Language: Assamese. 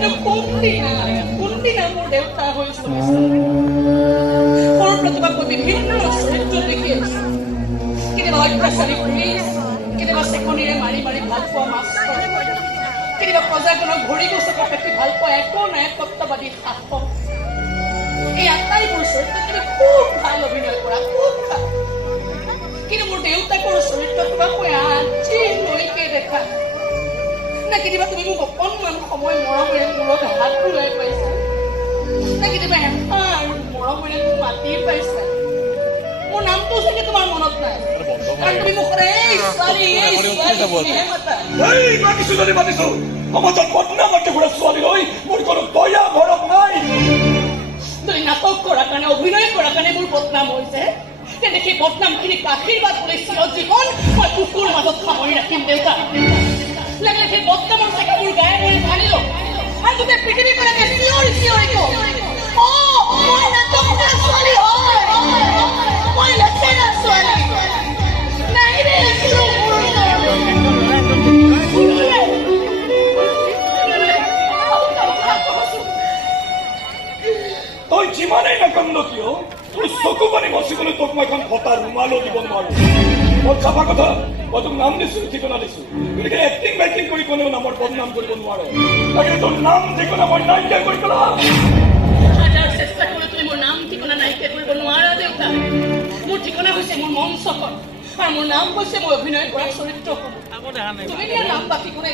কিন্তু কোনদিনা মোৰ দেউতা হৈ চলিছে সৰুৰ পৰা তোমাক মই বিভিন্ন চৰিত্ৰ দেখি আছো কেতিয়াবা অত্যাচাৰী পুলিচ কেতিয়াবা চেকনিৰে মাৰি মাৰি ভাল পোৱা মাষ্টৰ কেতিয়াবা প্ৰজাজনক ভৰি গছকা পেটি ভাল পোৱা একো নাই সত্যবাদী শাসক এই আটাইবোৰ চৰিত্ৰ তুমি খুব ভাল অভিনয় কৰা খুব ভাল কিন্তু মোৰ দেউতাকৰ চৰিত্ৰ তোমাক মই আজিলৈকে দেখা না কেতিয়াবা তুমি মোক অকণমান সময় মৰমেৰে মূৰত হাত বুলাই পাইছা না কেতিয়াবা এষাৰ মৰমেৰে মোক মাতি পাইছা মোৰ নামটো চাগে তোমাৰ মনত নাই কাৰণ তুমি মোক এই ছোৱালী বুলিহে মাতা মাতিছো যদি মাতিছো সমাজত বদনামত ঘূৰা ছোৱালী হৈ মোৰ কোনো দয়া মৰম নাই যদি নাটক কৰাৰ কাৰণে অভিনয় কৰাৰ কাৰণে মোৰ বদনাম হৈছে তেন্তে সেই বদনামখিনিক আশীৰ্বাদ কৰি চিৰজীৱন মই কুকুৰ মাজত সামৰি ৰাখিম দেউতা লাগিলে সেই বদনামৰ চাগে মোৰ গায়ে মই ঢালিলো আৰু গোটেই পৃথিৱীখনকে চিঞৰি চিঞৰি কওঁ মই নাটক কৰা ছোৱালী হয় মই লেচেৰা ছোৱালী নাই ৰে তই যিমানেই নাকান্দ কিয় তোৰ চকু পানী মচিবলৈ তোক মই এখন ফটা ৰুমালো দিব নোৱাৰো মোৰ চাফা কথা মই তোক নাম দিছো ঠিকনা দিছো গতিকে এক্টিং বেক্টিং কৰি কোনেও নামৰ বদনাম কৰিব নোৱাৰে লাগিলে তোৰ নাম ঠিকনা মই নাইকিয়া কৰি পেলাম হাজাৰ চেষ্টা কৰি তুমি মোৰ নাম ঠিকনা নাইকিয়া কৰিব নোৱাৰা দেউতা মোৰ ঠিকনা হৈছে মোৰ মঞ্চখন আৰু মোৰ নাম হৈছে মই অভিনয় কৰা চৰিত্ৰসমূহ তুমি ইয়াৰ নাম বাকি কোনে